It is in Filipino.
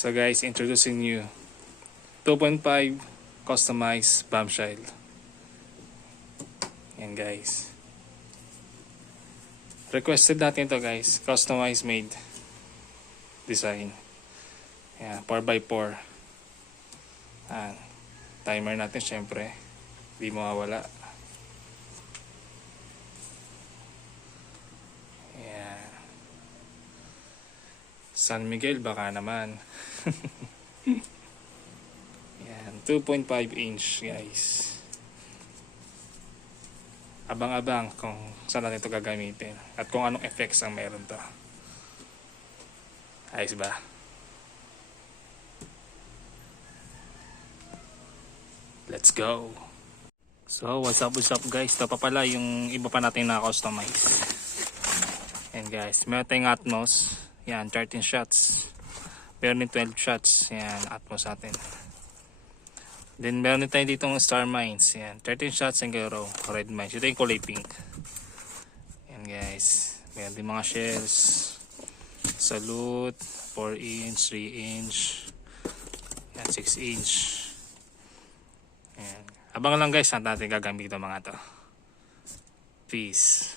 So guys, introducing you 2.5 customized bombshell. Yan guys. Requested natin to guys, customized made design. Yan, 4x4. Yan. Timer natin syempre. Hindi mawawala. Yan. San Miguel baka naman. Yan, 2.5 inch guys. Abang-abang kung saan natin ito gagamitin at kung anong effects ang meron to. Ayos ba? Let's go! So what's up guys? Ito pa pala yung iba pa natin na-customize. And guys, meron tayong Atmos. Yan, 13 shots. Meron din 12 shots. Yan, Atmos natin. Then meron din tayo ditong Star Mines. Yan, 13 shots and garo. Red Mines. Ito yung kulay pink. Yan guys. Meron din mga shells. Salute. 4 inch, 3 inch. Yan, 6 inch. Yan. Abang lang guys, saan natin gagamitin ito mga to. Peace.